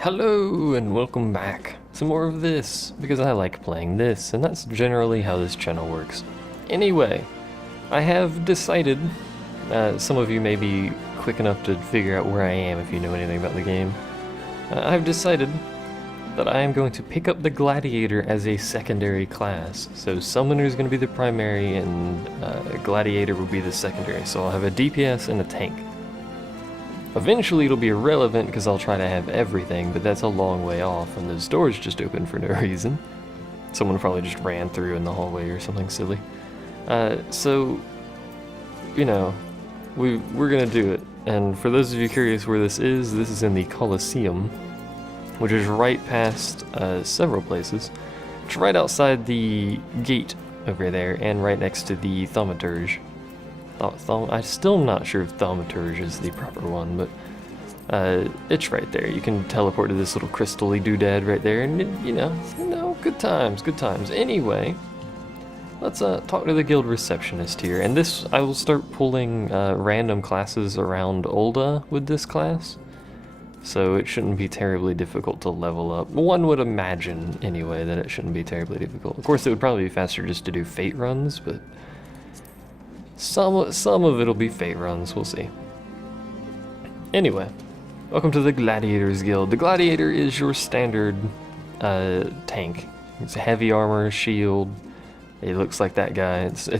Hello and welcome back. Some more of this, because I like playing this, and that's generally how this channel works. Anyway, I have decided, some of you may be quick enough to figure out where I am if you know anything about the game. I've decided that I am going to pick up the Gladiator as a secondary class. So Summoner is going to be the primary and Gladiator will be the secondary. So I'll have a DPS and a tank. Eventually it'll be irrelevant because I'll try to have everything, but that's a long way off and those doors just open for no reason. Someone probably just ran through in the hallway or something silly. So, you know, we're gonna do it. And for those of you curious where this is in the Colosseum, which is right past several places. It's right outside the gate over there and right next to the thaumaturge. I'm still not sure if thaumaturge is the proper one, but it's right there. You can teleport to this little crystal-y doodad right there, and you know, good times, good times. Anyway, let's talk to the guild receptionist here, and this I will start pulling random classes around Ulda with this class, so it shouldn't be terribly difficult to level up. One would imagine, anyway, that it shouldn't be terribly difficult. Of course, it would probably be faster just to do fate runs, but some of it'll be fate runs, we'll see. Anyway, welcome to the Gladiators Guild. The Gladiator is your standard tank. It's a heavy armor, shield. It looks like that guy. It's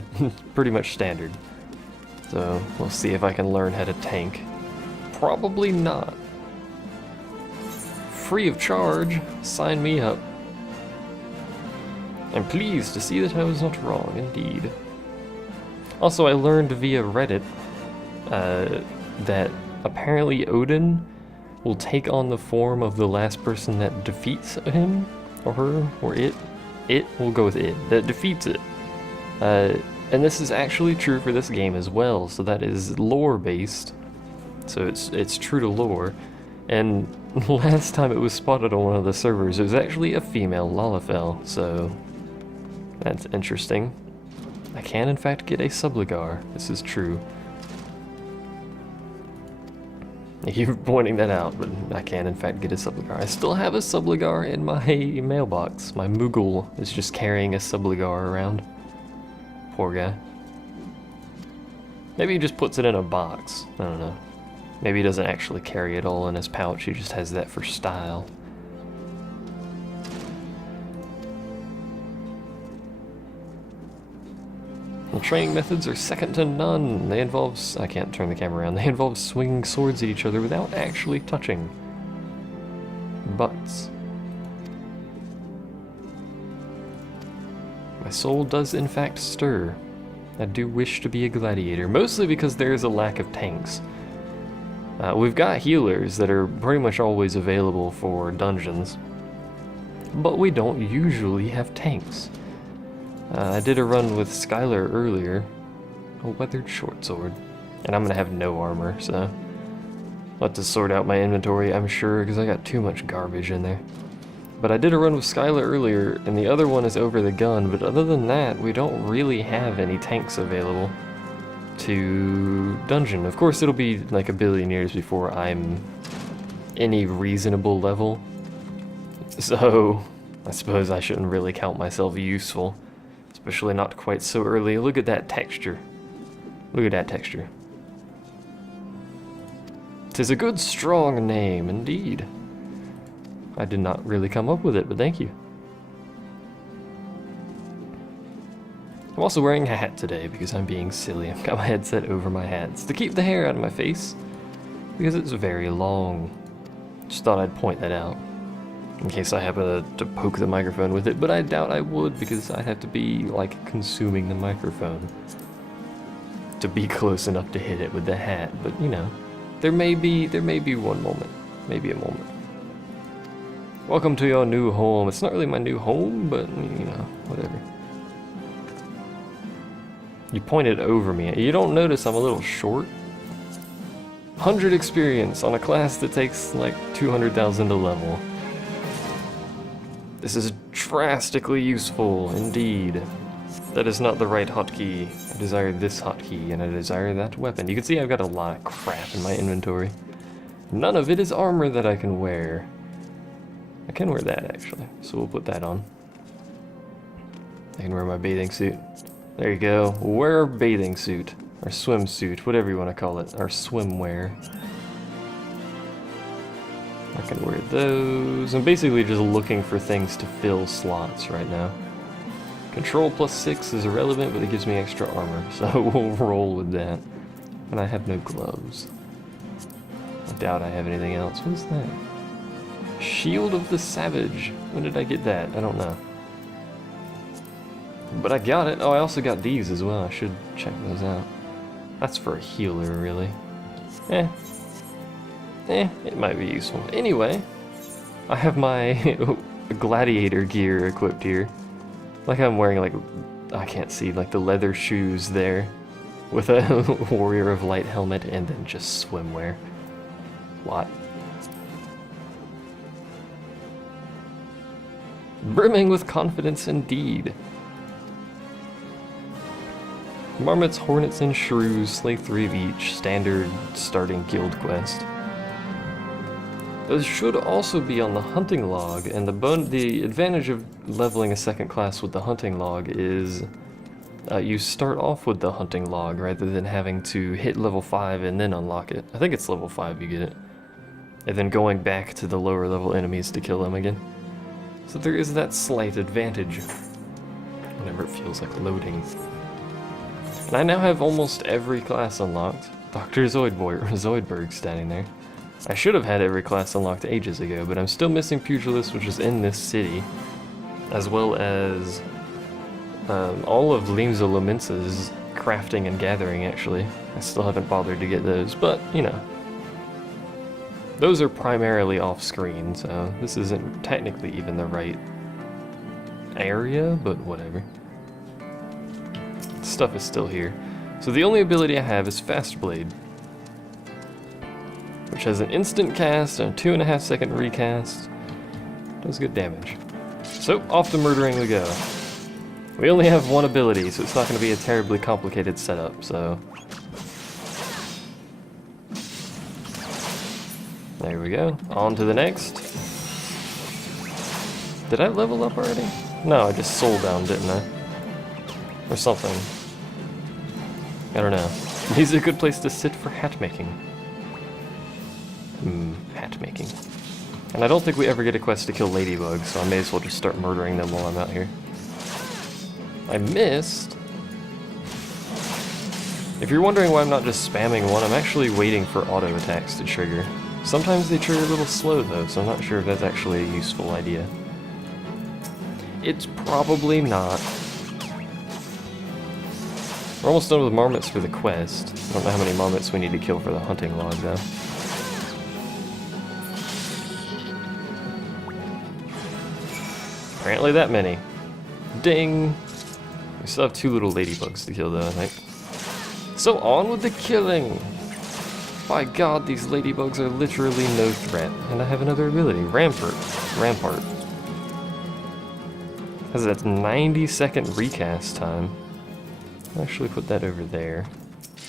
pretty much standard. So we'll see if I can learn how to tank. Probably not. Free of charge. Sign me up. I'm pleased to see that I was not wrong, indeed. Also, I learned via Reddit that apparently Odin will take on the form of the last person that defeats him, or her, or it. It, we'll go with it, that defeats it. And this is actually true for this game as well, so that is lore-based. So it's true to lore. And last time it was spotted on one of the servers, it was actually a female Lalafell, so that's interesting. I can in fact get a subligar. This is true. You're pointing that out, but I can in fact get a subligar. I still have a subligar in my mailbox. My Moogle is just carrying a subligar around. Poor guy. Maybe he just puts it in a box. I don't know. Maybe he doesn't actually carry it all in his pouch. He just has that for style. The training methods are second to none. They involve, I can't turn the camera around, they involve swinging swords at each other without actually touching. Butts. My soul does in fact stir. I do wish to be a gladiator, mostly because there is a lack of tanks. We've got healers that are pretty much always available for dungeons, but we don't usually have tanks. I did a run with Skylar earlier, a weathered short sword, and I'm gonna have no armor, so I'll have to sort out my inventory, I'm sure, because I got too much garbage in there. But I did a run with Skylar earlier, and the other one is over the gun, but other than that, we don't really have any tanks available to dungeon. Of course, it'll be like a billion years before I'm any reasonable level, so I suppose I shouldn't really count myself useful. Especially not quite so early. Look at that texture. Look at that texture. 'Tis a good strong name, indeed. I did not really come up with it, but thank you. I'm also wearing a hat today because I'm being silly. I've got my headset over my hat. It's to keep the hair out of my face because it's very long. Just thought I'd point that out in case I happen to poke the microphone with it, but I doubt I would because I'd have to be, like, consuming the microphone to be close enough to hit it with the hat, but, you know, there may be one moment, maybe a moment. Welcome to your new home. It's not really my new home, but, you know, whatever. You pointed over me. You don't notice I'm a little short? 100 experience on a class that takes, like, 200,000 to level. This is drastically useful, indeed. That is not the right hotkey. I desire this hotkey, and I desire that weapon. You can see I've got a lot of crap in my inventory. None of it is armor that I can wear. I can wear that, actually. So we'll put that on. I can wear my bathing suit. There you go. Wear a bathing suit. Or swimsuit, whatever you want to call it. Or swimwear. I can wear those. I'm basically just looking for things to fill slots right now. Control +6 is irrelevant, but it gives me extra armor, so we'll roll with that. And I have no gloves. I doubt I have anything else. What is that? Shield of the Savage. When did I get that? I don't know. But I got it. Oh, I also got these as well. I should check those out. That's for a healer, really. It might be useful. Anyway, I have my Gladiator gear equipped here. Like I'm wearing, like, I can't see, like the leather shoes there. With a Warrior of Light helmet and then just swimwear. What? Brimming with confidence indeed. Marmots, Hornets, and Shrews, slay 3 of each, standard starting guild quest. Those should also be on the hunting log, and the advantage of leveling a second class with the hunting log is you start off with the hunting log rather than having to hit level 5 and then unlock it. I think it's level 5 you get it. And then going back to the lower level enemies to kill them again. So there is that slight advantage whenever it feels like loading. And I now have almost every class unlocked. Dr. Zoidberg standing there. I should have had every class unlocked ages ago, but I'm still missing Pugilist, which is in this city, as well as all of Limsa Lominsa's crafting and gathering, actually. I still haven't bothered to get those, but, you know. Those are primarily off-screen, so this isn't technically even the right area, but whatever. Stuff is still here. So the only ability I have is Fast Blade, which has an instant cast and a 2.5 second recast. Does good damage. So, off to murdering we go. We only have one ability, so it's not going to be a terribly complicated setup, so... There we go. On to the next. Did I level up already? No, I just soul down, didn't I? Or something. I don't know. This is a good place to sit for hat making. Hat making. And I don't think we ever get a quest to kill ladybugs, so I may as well just start murdering them while I'm out here. I missed. If you're wondering why I'm not just spamming one, I'm actually waiting for auto attacks to trigger. Sometimes they trigger a little slow though, so I'm not sure if that's actually a useful idea. It's probably not. We're almost done with marmots for the quest. I don't know how many marmots we need to kill for the hunting log though. Apparently that many. Ding! We still have 2 little ladybugs to kill though, I think. So on with the killing! By God, these ladybugs are literally no threat. And I have another ability, Rampart. Has that 90-second recast time. I'll actually put that over there.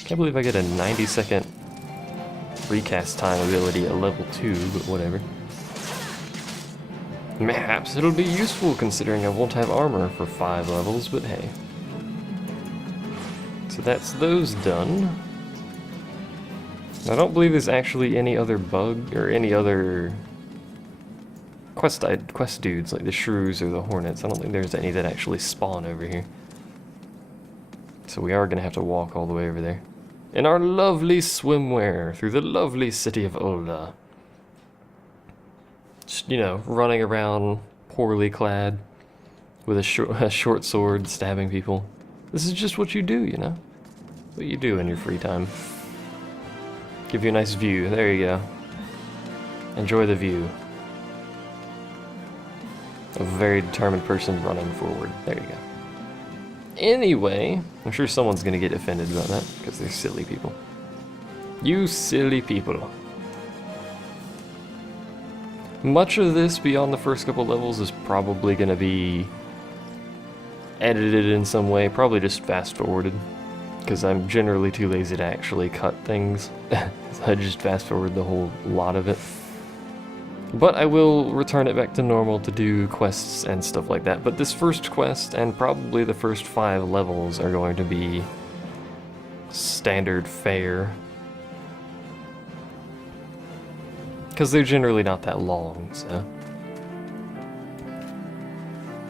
Can't believe I get a 90-second recast time ability at level 2, but whatever. Perhaps it'll be useful considering I won't have armor for 5 levels, but hey. So that's those done. I don't believe there's actually any other bug, or any other quest dudes, like the shrews or the hornets. I don't think there's any that actually spawn over here. So we are going to have to walk all the way over there. In our lovely swimwear, through the lovely city of Olda. Just, you know, running around, poorly clad, with a short sword, stabbing people. This is just what you do, you know? What you do in your free time. Give you a nice view. There you go. Enjoy the view. A very determined person running forward. There you go. Anyway, I'm sure someone's gonna get offended about that, because they're silly people. You silly people. Much of this beyond the first couple levels is probably gonna be edited in some way, probably just fast forwarded. Because I'm generally too lazy to actually cut things. So I just fast forward the whole lot of it. But I will return it back to normal to do quests and stuff like that. But this first quest and probably the first 5 levels are going to be standard fare. Because they're generally not that long, so...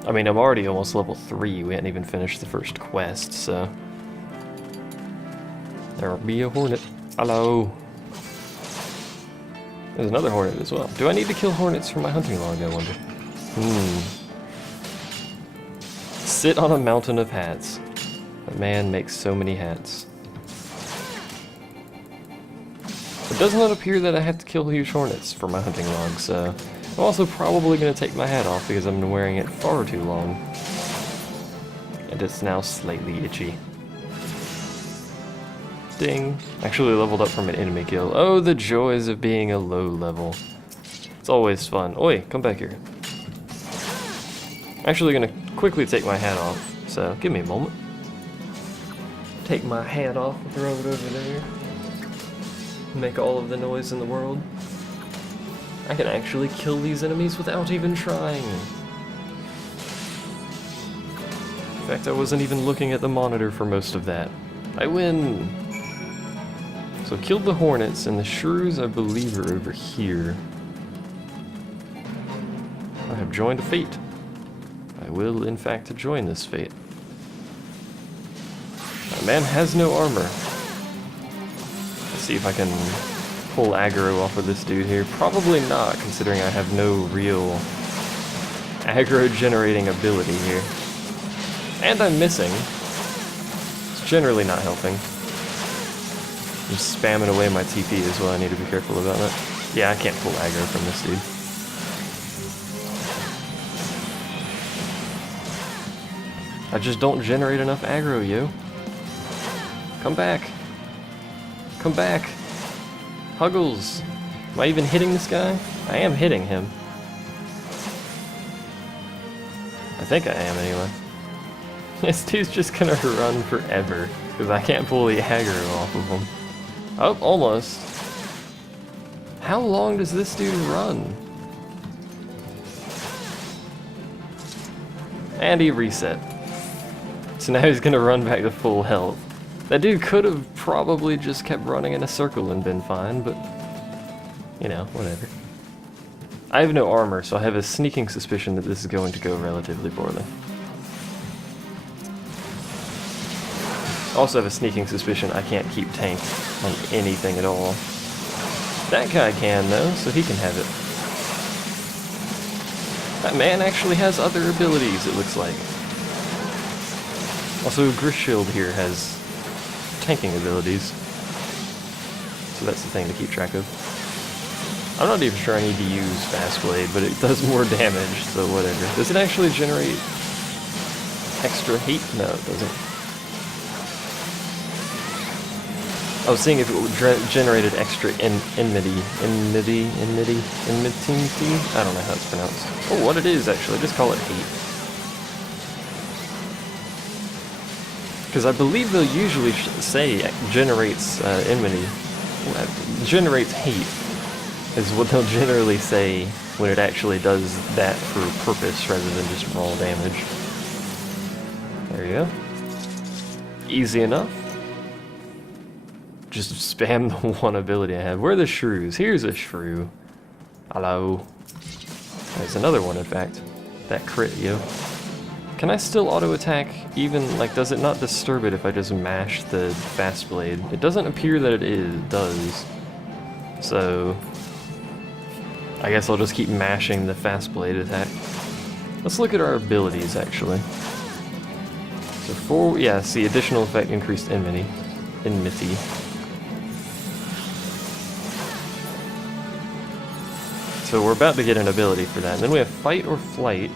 I mean, I'm already almost level 3, we hadn't even finished the first quest, so... There'll be a hornet. Hello! There's another hornet as well. Do I need to kill hornets for my hunting log, I wonder? Sit on a mountain of hats. That man makes so many hats. It does not appear that I have to kill huge hornets for my hunting log, so... I'm also probably going to take my hat off because I've been wearing it far too long. And it's now slightly itchy. Ding. Actually leveled up from an enemy kill. Oh, the joys of being a low level. It's always fun. Oi, come back here. I'm actually going to quickly take my hat off, so give me a moment. Take my hat off and throw it over there. Make all of the noise in the world. I can actually kill these enemies without even trying. In fact, I wasn't even looking at the monitor for most of that. I win! So killed the hornets, and the shrews, I believe, are over here. I have joined a fate. I will, in fact, join this fate. My man has no armor. Let's see if I can pull aggro off of this dude here. Probably not, considering I have no real aggro generating ability here. And I'm missing. It's generally not helping. I'm spamming away my TP as well. I need to be careful about that. Yeah, I can't pull aggro from this dude. I just don't generate enough aggro, yo. Come back. Come back. Huggles. Am I even hitting this guy? I am hitting him. I think I am anyway. This dude's just gonna run forever because I can't pull the aggro off of him. Oh, almost. How long does this dude run? And he reset. So now he's gonna run back to full health. That dude could have probably just kept running in a circle and been fine, but... you know, whatever. I have no armor, so I have a sneaking suspicion that this is going to go relatively poorly. Also have a sneaking suspicion I can't keep tank on anything at all. That guy can, though, so he can have it. That man actually has other abilities, it looks like. Also, Grishield here has tanking abilities. So that's the thing to keep track of. I'm not even sure I need to use Fast Blade, but it does more damage, so whatever. Does it actually generate extra hate? No, it doesn't. I was seeing if it generated extra enmity. I don't know how it's pronounced. Oh, what it is actually, just call it hate. Because I believe they'll usually say generates enmity. Generates hate is what they'll generally say when it actually does that for purpose rather than just raw damage. There you go. Easy enough. Just spam the one ability I have. Where are the shrews? Here's a shrew. Hello. There's another one, in fact. That crit, yo. Can I still auto-attack even, like, does it not disturb it if I just mash the Fast Blade? It doesn't appear that it does. So, I guess I'll just keep mashing the Fast Blade attack. Let's look at our abilities, actually. So yeah, see, additional effect, increased enmity. So we're about to get an ability for that. And then we have Fight or Flight.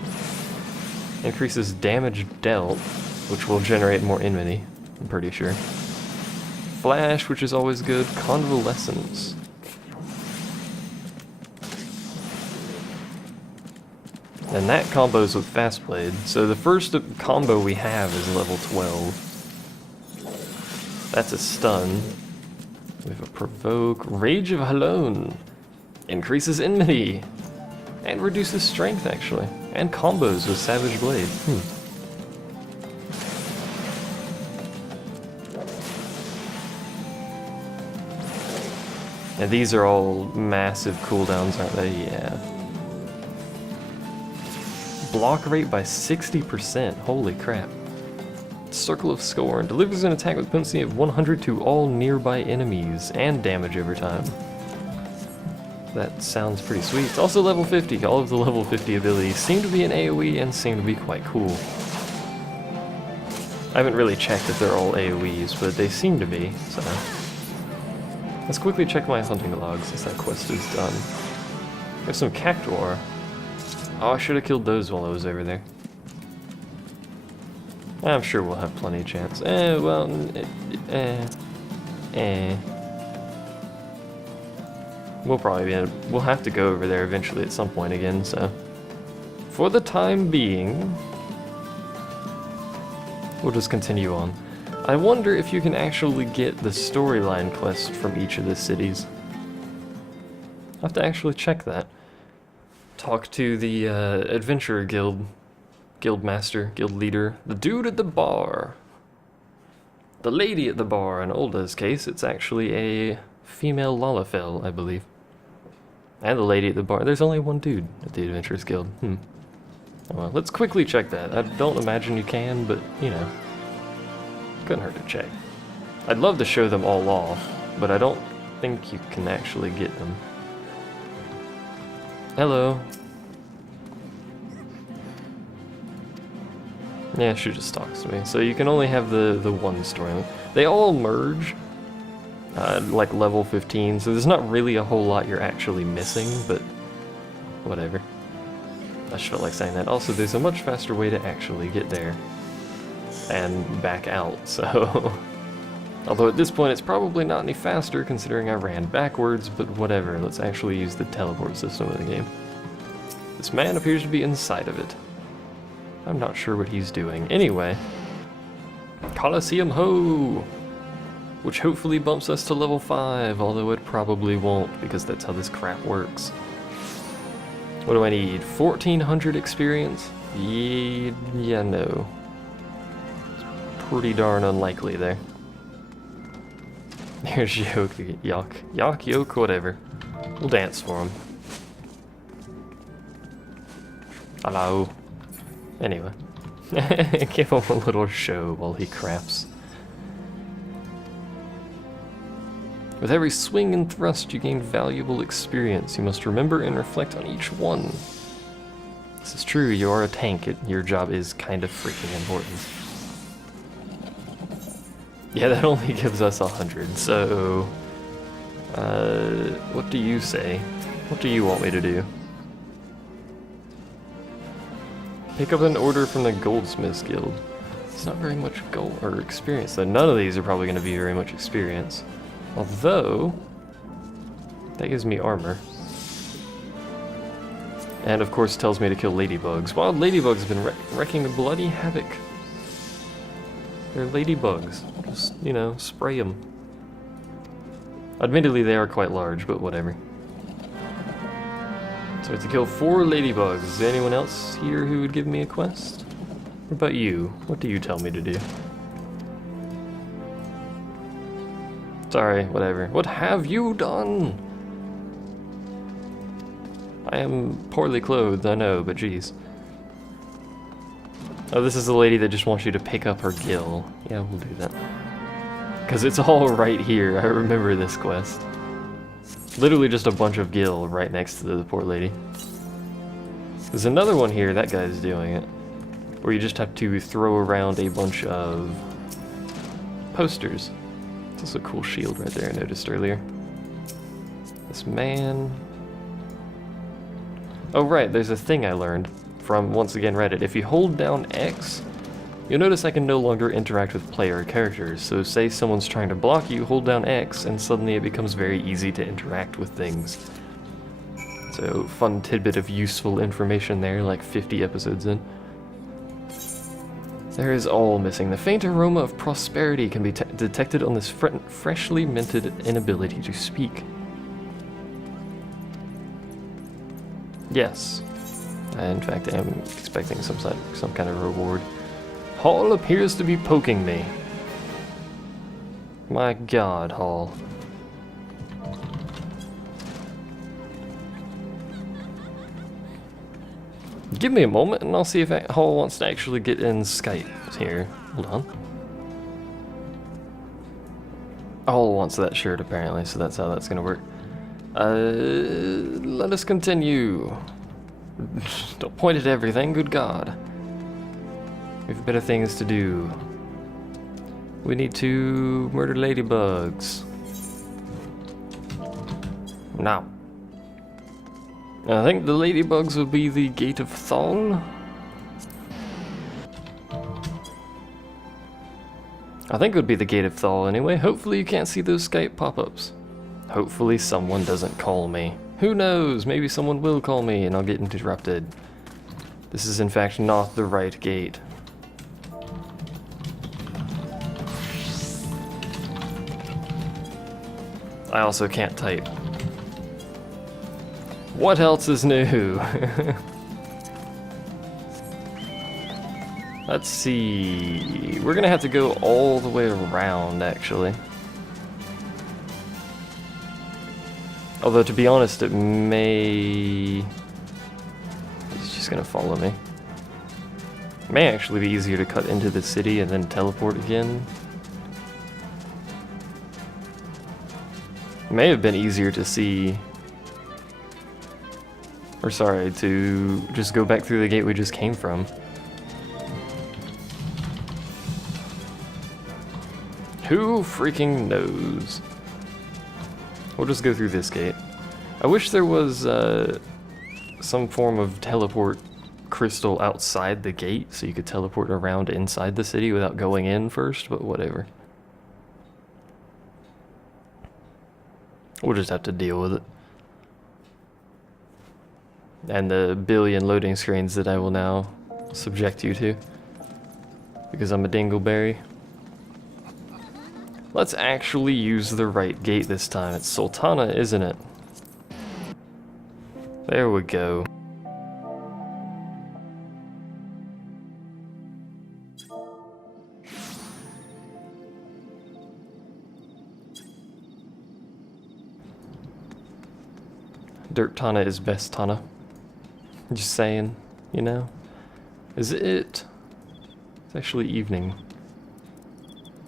Increases damage dealt, which will generate more enmity, I'm pretty sure. Flash, which is always good. Convalescence. And that combos with Fast Blade. So the first combo we have is level 12. That's a stun. We have a Provoke. Rage of Halone. Increases enmity. And reduces strength, actually. And combos with Savage Blade. And these are all massive cooldowns, aren't they? Yeah. Block rate by 60%. Holy crap. Circle of Scorn. Delivers an attack with potency of 100 to all nearby enemies. And damage over time. That sounds pretty sweet. It's also level 50. All of the level 50 abilities seem to be an AoE and seem to be quite cool. I haven't really checked if they're all AoEs, but they seem to be, so... Let's quickly check my hunting logs since that quest is done. There's some cactuar. Oh, I should have killed those while I was over there. I'm sure we'll have plenty of chance. We'll probably be we'll have to go over there eventually at some point again, so... For the time being... We'll just continue on. I wonder if you can actually get the storyline quest from each of the cities. I'll have to actually check that. Talk to the adventurer guild master, guild leader, the dude at the bar. The lady at the bar. In Olda's case, it's actually a female Lalafell, I believe. And the lady at the bar. There's only one dude at the Adventurers Guild. Oh, well, let's quickly check that. I don't imagine you can, but, you know. Couldn't hurt to check. I'd love to show them all off, but I don't think you can actually get them. Hello. Yeah, she just talks to me. So you can only have the one story. They all merge, like level 15, so there's not really a whole lot you're actually missing, but whatever. I just felt like saying that. Also, there's a much faster way to actually get there and back out, so... Although at this point it's probably not any faster considering I ran backwards, but whatever, let's actually use the teleport system of the game. This man appears to be inside of it. I'm not sure what he's doing. Anyway, Colosseum Ho! Which hopefully bumps us to level 5, although it probably won't because that's how this crap works. What do I need? 1400 experience? Yeah, no. It's pretty darn unlikely there. There's Yoke, whatever. We'll dance for him. Hello. Anyway. Give him a little show while he crafts. With every swing and thrust you gain valuable experience. You must remember and reflect on each one. This is true, you are a tank. Your job is kind of freaking important. Yeah, that only gives us 100, so... what do you say? What do you want me to do? Pick up an order from the Goldsmiths Guild. It's not very much gold or experience, though. None of these are probably going to be very much experience. Although, that gives me armor. And of course tells me to kill ladybugs. Wild ladybugs have been wreaking bloody havoc. They're ladybugs. Just, you know, spray them. Admittedly, they are quite large, but whatever. So I have to kill 4 ladybugs. Is there anyone else here who would give me a quest? What about you? What do you tell me to do? Sorry, whatever. What have you done? I am poorly clothed, I know, but geez. Oh, this is the lady that just wants you to pick up her gill. Yeah, we'll do that. Because it's all right here. I remember this quest. Literally just a bunch of gill right next to the poor lady. There's another one here, that guy's doing it. Where you just have to throw around a bunch of posters. That's a cool shield right there I noticed earlier. This man... Oh right, there's a thing I learned from, once again, Reddit. If you hold down X, you'll notice I can no longer interact with player characters. So say someone's trying to block you, hold down X, and suddenly it becomes very easy to interact with things. So, fun tidbit of useful information there, like 50 episodes in. There is all missing. The faint aroma of prosperity can be detected on this freshly minted inability to speak. Yes. I, in fact, am expecting some kind of reward. Hall appears to be poking me. My God, Hall. Give me a moment and I'll see if Hall wants to actually get in Skype here. Hold on. Hall wants that shirt apparently, so that's how that's gonna work. Let us continue. Don't point at everything, good God. We have better things to do. We need to murder ladybugs. Now. I think the ladybugs will be the Gate of Thal. I think it would be the Gate of Thal anyway. Hopefully you can't see those Skype pop-ups. Hopefully someone doesn't call me. Who knows? Maybe someone will call me and I'll get interrupted. This is in fact not the right gate. I also can't type. What else is new? Let's see. We're gonna have to go all the way around, actually. Although, to be honest, it may... It's just gonna follow me. It may actually be easier to cut into the city and then teleport again. It may have been easier to see... Or sorry, to just go back through the gate we just came from. Who freaking knows? We'll just go through this gate. I wish there was some form of teleport crystal outside the gate so you could teleport around inside the city without going in first, but whatever. We'll just have to deal with it. And the billion loading screens that I will now subject you to. Because I'm a dingleberry. Let's actually use the right gate this time. It's Sultana, isn't it? There we go. Dirt Tana is best Tana. Just saying, you know? Is it? It's actually evening.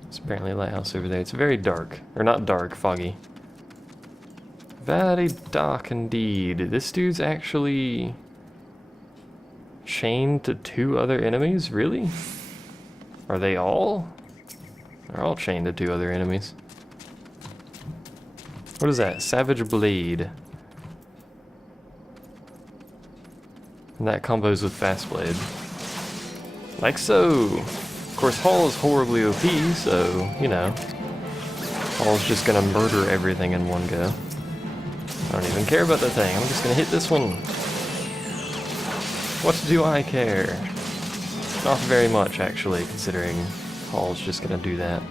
It's apparently a lighthouse over there. It's very dark. Or not dark, foggy. Very dark indeed. This dude's actually chained to 2 other enemies? Really? Are they all? They're all chained to 2 other enemies. What is that? Savage Blade. And that combos with Fast Blade. Like so. Of course, Hall is horribly OP, so, you know. Hall's just gonna murder everything in one go. I don't even care about that thing. I'm just gonna hit this one. What do I care? Not very much, actually, considering Hall's just gonna do that.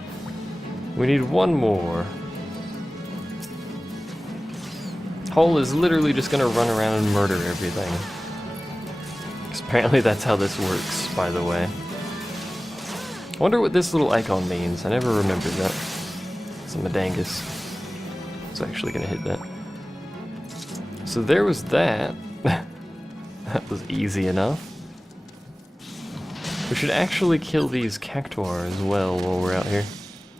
We need one more. Hall is literally just gonna run around and murder everything. Apparently that's how this works, by the way. I wonder what this little icon means. I never remembered that. It's a Madangus. It's actually gonna hit that. So there was that. That was easy enough. We should actually kill these cactuar as well while we're out here.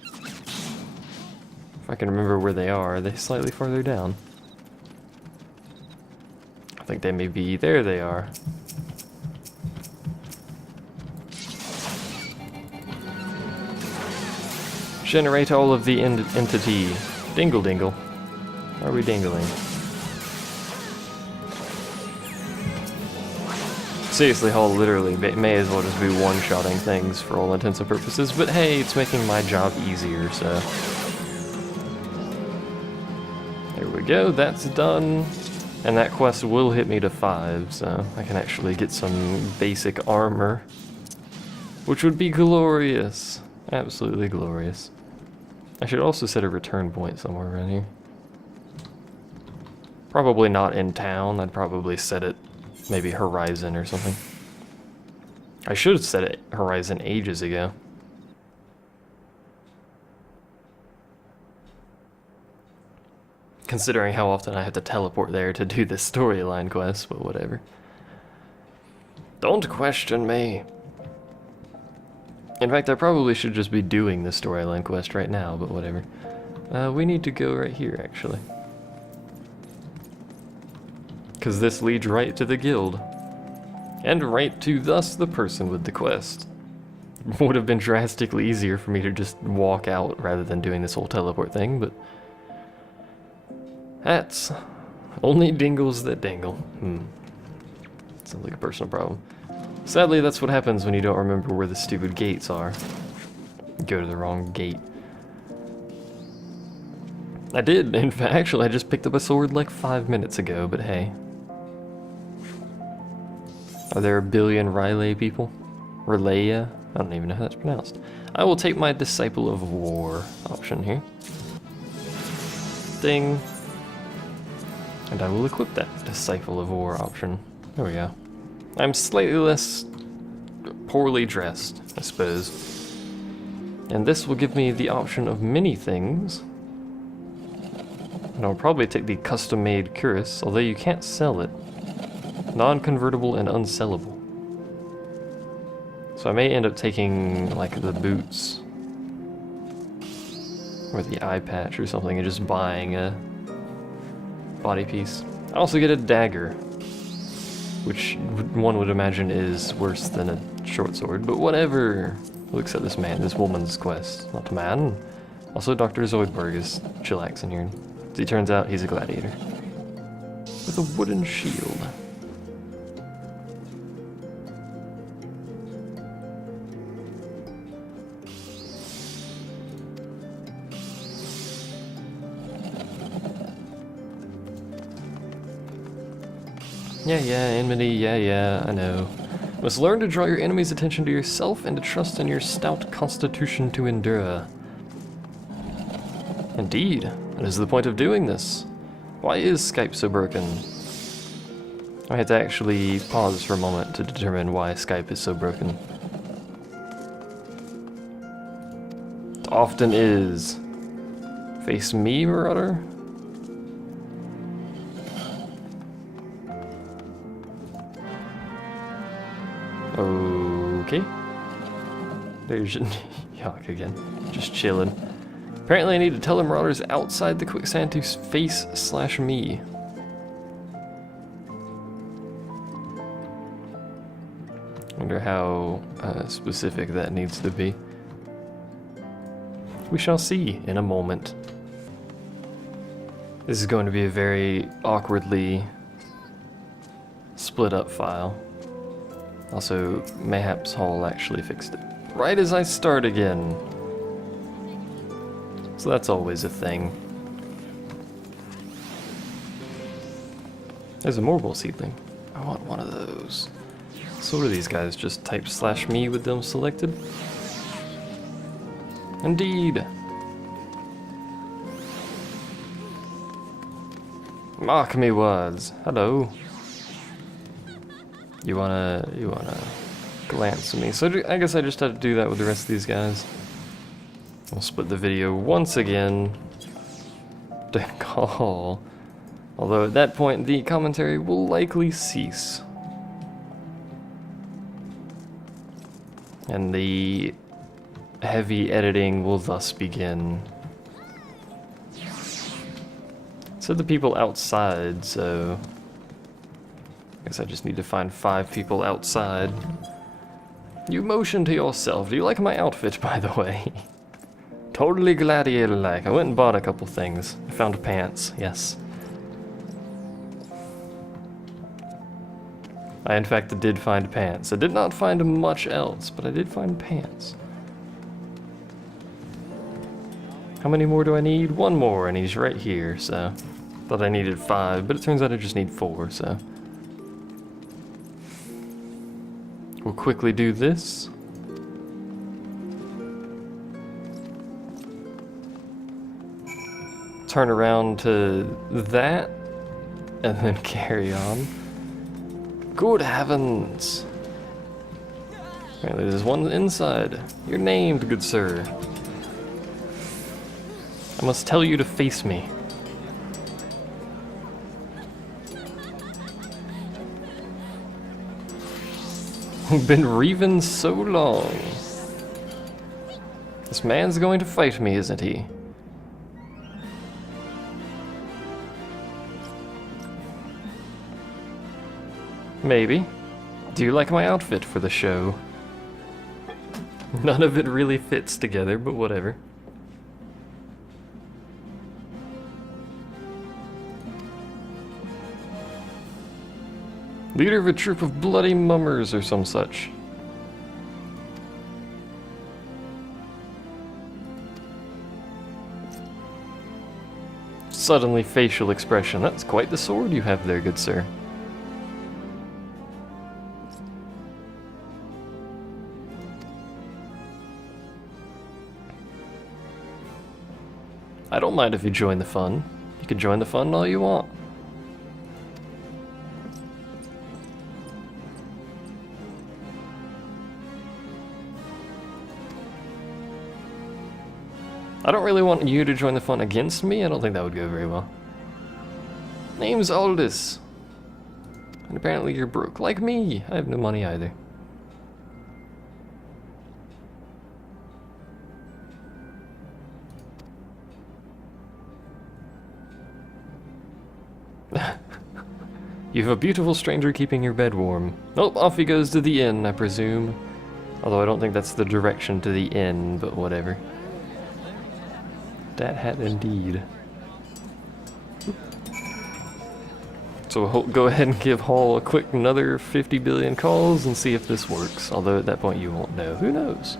If I can remember where they are they slightly farther down? I think they may be... There they are. Generate all of the entity. Dingle dingle. Are we dingling? Seriously, Hall literally may as well just be one-shotting things for all intents and purposes, but hey, it's making my job easier, so... There we go, that's done. And that quest will hit me to 5, so I can actually get some basic armor. Which would be glorious. Absolutely glorious. I should also set a return point somewhere around here. Probably not in town. I'd probably set it maybe Horizon or something. I should have set it Horizon ages ago. Considering how often I have to teleport there to do this storyline quest, but whatever. Don't question me. In fact, I probably should just be doing the storyline quest right now, but whatever. We need to go right here, actually. Because this leads right to the guild. And right to thus the person with the quest. Would have been drastically easier for me to just walk out rather than doing this whole teleport thing, but... that's only dingles that dangle. Sounds like a personal problem. Sadly, that's what happens when you don't remember where the stupid gates are. You go to the wrong gate. I did, in fact, actually, I just picked up a sword like 5 minutes ago, but hey. Are there a billion Riley people? Relaya? I don't even know how that's pronounced. I will take my Disciple of War option here. Ding. And I will equip that Disciple of War option. There we go. I'm slightly less poorly dressed, I suppose. And this will give me the option of many things. And I'll probably take the custom-made cuirass, although you can't sell it. Non-convertible and unsellable. So I may end up taking, like, the boots. Or the eye patch or something, and just buying a body piece. I also get a dagger, which one would imagine is worse than a short sword, but whatever. Looks at this man, this woman's quest, not man. Also, Dr. Zoidberg is chillaxing here. As he turns out, he's a gladiator. With a wooden shield. Yeah, enmity, yeah, I know. You must learn to draw your enemy's attention to yourself and to trust in your stout constitution to endure. Indeed, that is the point of doing this. Why is Skype so broken? I had to actually pause for a moment to determine why Skype is so broken. It often is. Face me, Marauder? Okay. There's Yuck again. Just chilling. Apparently I need to tell the Marauders outside the quicksand to face /me. Wonder how specific that needs to be. We shall see in a moment. This is going to be a very awkwardly split up file. Also, mayhaps Hall actually fixed it. Right as I start again. So that's always a thing. There's a Morbol seedling. I want one of those. So what are these guys? Just type /me with them selected? Indeed. Mark me words. Hello. You wanna glance at me. So I guess I just had to do that with the rest of these guys. We'll split the video once again to call. Although at that point the commentary will likely cease. And the heavy editing will thus begin. Said the people outside, so I guess I just need to find 5 people outside. You motion to yourself. Do you like my outfit, by the way? Totally gladiator-like. I went and bought a couple things. I found pants, yes. I in fact did find pants. I did not find much else, but I did find pants. How many more do I need? 1 more, and he's right here, so... Thought I needed 5, but it turns out I just need 4, so... We'll quickly do this. Turn around to that. and then carry on. Good heavens! Apparently there's one inside. You're named, good sir. I must tell you to face me. Been reaving so long. This man's going to fight me, isn't he? Maybe. Do you like my outfit for the show? None of it really fits together, but whatever. Leader of a troop of bloody mummers or some such. Suddenly facial expression. That's quite the sword you have there, good sir. I don't mind if you join the fun. You can join the fun all you want. I don't really want you to join the fun against me. I don't think that would go very well. Name's Aldous. And apparently you're broke. Like me. I have no money either. You have a beautiful stranger keeping your bed warm. Oh, off he goes to the inn, I presume. Although I don't think that's the direction to the inn, but whatever. That hat indeed. So we'll go ahead and give Hall a quick another 50 billion calls and see if this works. Although at that point you won't know. Who knows?